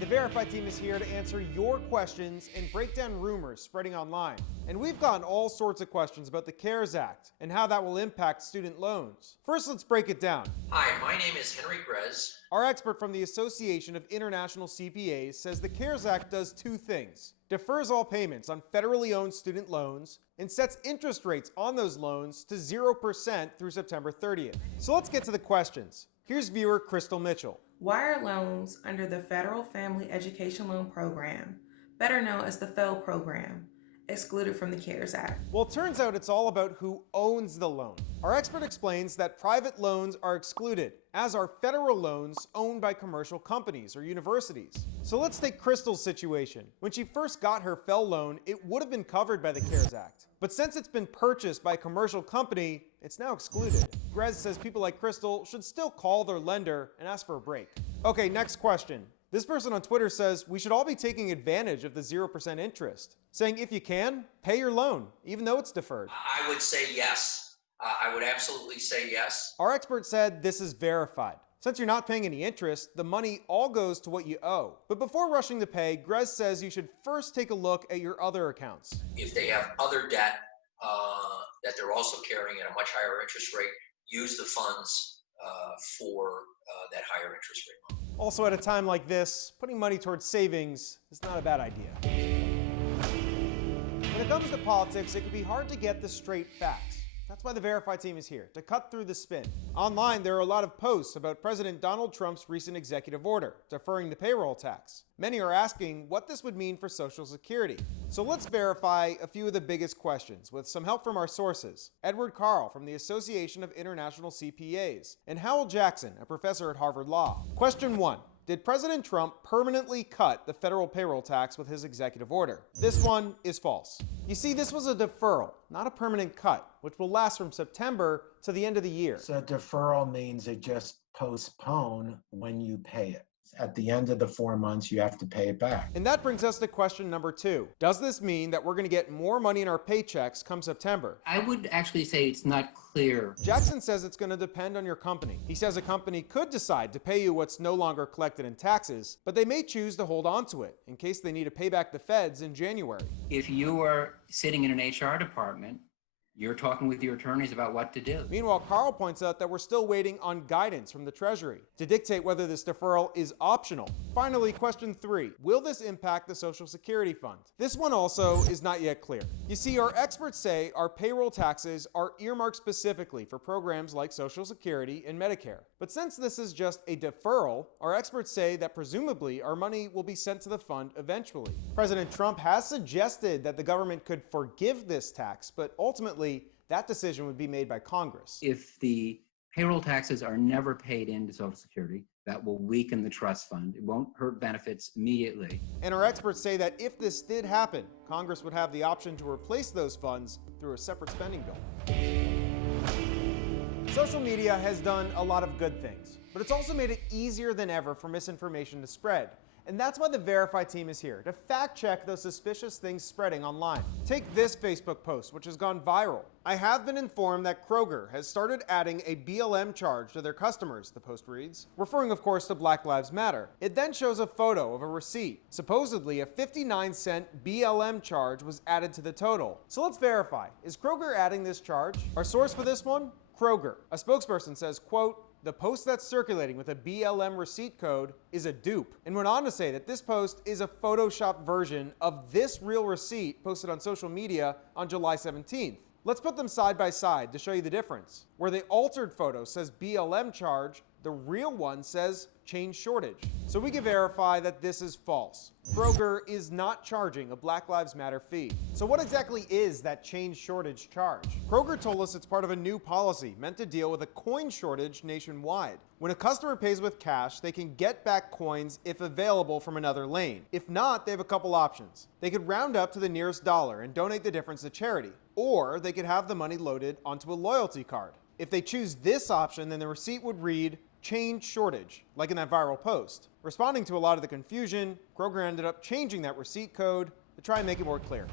The Verify team is here to answer your questions and break down rumors spreading online. And we've gotten all sorts of questions about the CARES Act and how that will impact student loans. First, let's break it down. Hi, my name is Henry Grez. Our expert from the Association of International CPAs says the CARES Act does two things: defers all payments on federally owned student loans and sets interest rates on those loans to 0% through September 30th. So let's get to the questions. Here's viewer Crystal Mitchell. Why are loans under the Federal Family Education Loan Program, better known as the FFEL program, excluded from the CARES Act? Well, it turns out it's all about who owns the loan. Our expert explains that private loans are excluded, as are federal loans owned by commercial companies or universities. So let's take Crystal's situation. When she first got her FFEL loan, it would have been covered by the CARES Act. But since it's been purchased by a commercial company, it's now excluded. Grez says people like Crystal should still call their lender and ask for a break. Okay, next question. This person on Twitter says we should all be taking advantage of the 0% interest, saying if you can, pay your loan, even though it's deferred. I would say yes. I would absolutely say yes. Our expert said this is verified. Since you're not paying any interest, the money all goes to what you owe. But before rushing to pay, Grez says you should first take a look at your other accounts. If they have other debt that they're also carrying at a much higher interest rate, use the funds for that higher interest rate loan. Also, at a time like this, putting money towards savings is not a bad idea. When it comes to politics, it can be hard to get the straight facts. That's why the Verify team is here, to cut through the spin. Online, there are a lot of posts about President Donald Trump's recent executive order, deferring the payroll tax. Many are asking what this would mean for Social Security. So let's verify a few of the biggest questions with some help from our sources. Edward Carl from the Association of International CPAs, and Howell Jackson, a professor at Harvard Law. Question 1. Did President Trump permanently cut the federal payroll tax with his executive order? This one is false. You see, this was a deferral, not a permanent cut, which will last from September to the end of the year. So deferral means it just postpone when you pay it. At the end of the 4 months, you have to pay it back. And that brings us to question number 2. Does this mean that we're going to get more money in our paychecks come September? I would actually say it's not clear. Jackson says it's going to depend on your company. He says a company could decide to pay you what's no longer collected in taxes, but they may choose to hold on to it in case they need to pay back the feds in January. If you are sitting in an HR department, you're talking with your attorneys about what to do. Meanwhile, Carl points out that we're still waiting on guidance from the Treasury to dictate whether this deferral is optional. Finally, question 3. Will this impact the Social Security Fund? This one also is not yet clear. You see, our experts say our payroll taxes are earmarked specifically for programs like Social Security and Medicare. But since this is just a deferral, our experts say that presumably our money will be sent to the fund eventually. President Trump has suggested that the government could forgive this tax, but ultimately, that decision would be made by Congress. If the payroll taxes are never paid into Social Security, that will weaken the trust fund. It won't hurt benefits immediately. And our experts say that if this did happen, Congress would have the option to replace those funds through a separate spending bill. Social media has done a lot of good things, but it's also made it easier than ever for misinformation to spread. And that's why the Verify team is here, to fact check those suspicious things spreading online. Take this Facebook post, which has gone viral. I have been informed that Kroger has started adding a BLM charge to their customers, the post reads, referring of course to Black Lives Matter. It then shows a photo of a receipt. Supposedly a 59-cent BLM charge was added to the total. So let's verify, is Kroger adding this charge? Our source for this one? Kroger. A spokesperson says, quote, the post that's circulating with a BLM receipt code is a dupe, and went on to say that this post is a Photoshop version of this real receipt posted on social media on July 17th. Let's put them side by side to show you the difference. Where the altered photo says BLM charge, the real one says change shortage. So we can verify that this is false. Kroger is not charging a Black Lives Matter fee. So what exactly is that change shortage charge? Kroger told us it's part of a new policy meant to deal with a coin shortage nationwide. When a customer pays with cash, they can get back coins if available from another lane. If not, they have a couple options. They could round up to the nearest dollar and donate the difference to charity, or they could have the money loaded onto a loyalty card. If they choose this option, then the receipt would read change shortage, like in that viral post. Responding to a lot of the confusion, Kroger ended up changing that receipt code to try and make it more clear.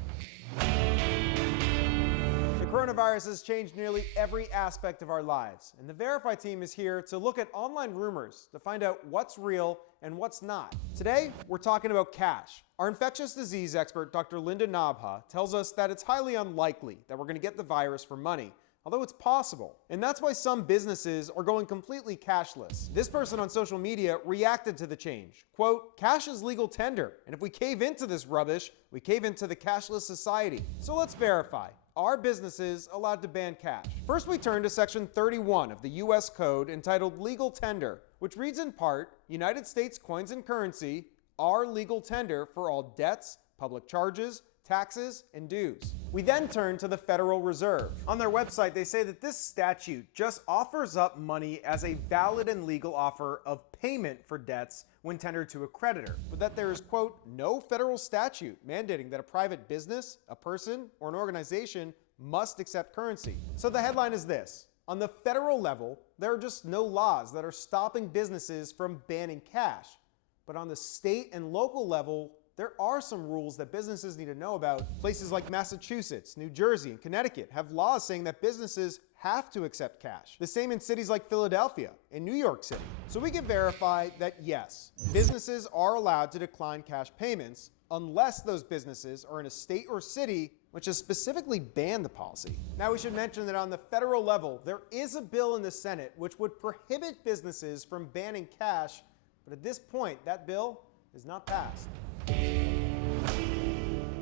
The coronavirus has changed nearly every aspect of our lives, and the Verify team is here to look at online rumors to find out what's real and what's not. Today, we're talking about cash. Our infectious disease expert, Dr. Linda Nabha, tells us that it's highly unlikely that we're going to get the virus for money, although it's possible. And that's why some businesses are going completely cashless. This person on social media reacted to the change. Quote, "Cash is legal tender, and if we cave into this rubbish, we cave into the cashless society." So let's verify. Are businesses allowed to ban cash? First, we turn to Section 31 of the U.S. Code entitled Legal Tender, which reads in part, United States coins and currency are legal tender for all debts, public charges, taxes, and dues. We then turn to the Federal Reserve. On their website, they say that this statute just offers up money as a valid and legal offer of payment for debts when tendered to a creditor, but that there is, quote, no federal statute mandating that a private business, a person, or an organization must accept currency. So the headline is this. On the federal level, there are just no laws that are stopping businesses from banning cash. But on the state and local level, there are some rules that businesses need to know about. Places like Massachusetts, New Jersey, and Connecticut have laws saying that businesses have to accept cash. The same in cities like Philadelphia and New York City. So we can verify that yes, businesses are allowed to decline cash payments unless those businesses are in a state or city which has specifically banned the policy. Now we should mention that on the federal level, there is a bill in the Senate which would prohibit businesses from banning cash, but at this point, that bill is not passed.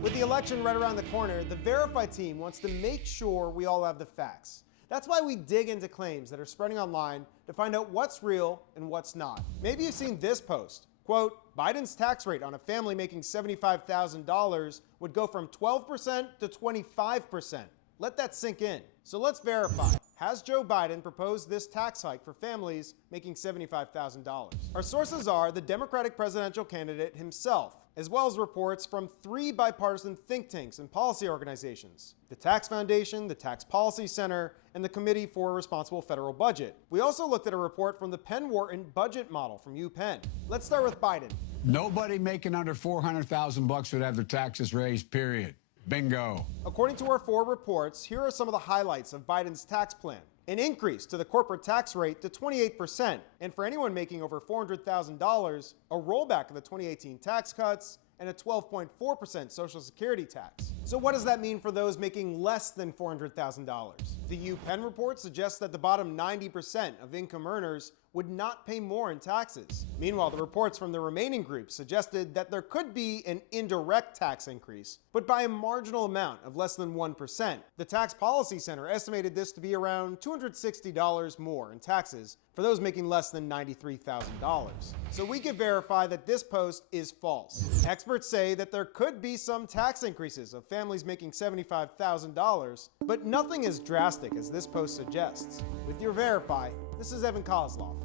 With the election right around the corner, the Verify team wants to make sure we all have the facts. That's why we dig into claims that are spreading online to find out what's real and what's not. Maybe you've seen this post. Quote, Biden's tax rate on a family making $75,000 would go from 12% to 25%. Let that sink in. So let's verify. Has Joe Biden proposed this tax hike for families making $75,000? Our sources are the Democratic presidential candidate himself, as well as reports from 3 bipartisan think tanks and policy organizations, the Tax Foundation, the Tax Policy Center, and the Committee for a Responsible Federal Budget. We also looked at a report from the Penn-Wharton budget model from UPenn. Let's start with Biden. Nobody making under $400,000 would have their taxes raised, period. Bingo. According to our 4 reports, here are some of the highlights of Biden's tax plan. An increase to the corporate tax rate to 28%, and for anyone making over $400,000, a rollback of the 2018 tax cuts, and a 12.4% Social Security tax. So what does that mean for those making less than $400,000? The UPenn report suggests that the bottom 90% of income earners would not pay more in taxes. Meanwhile, the reports from the remaining groups suggested that there could be an indirect tax increase, but by a marginal amount of less than 1%. The Tax Policy Center estimated this to be around $260 more in taxes for those making less than $93,000. So we can verify that this post is false. Experts say that there could be some tax increases of families making $75,000, but nothing as drastic as this post suggests. With your Verify, this is Evan Koslof.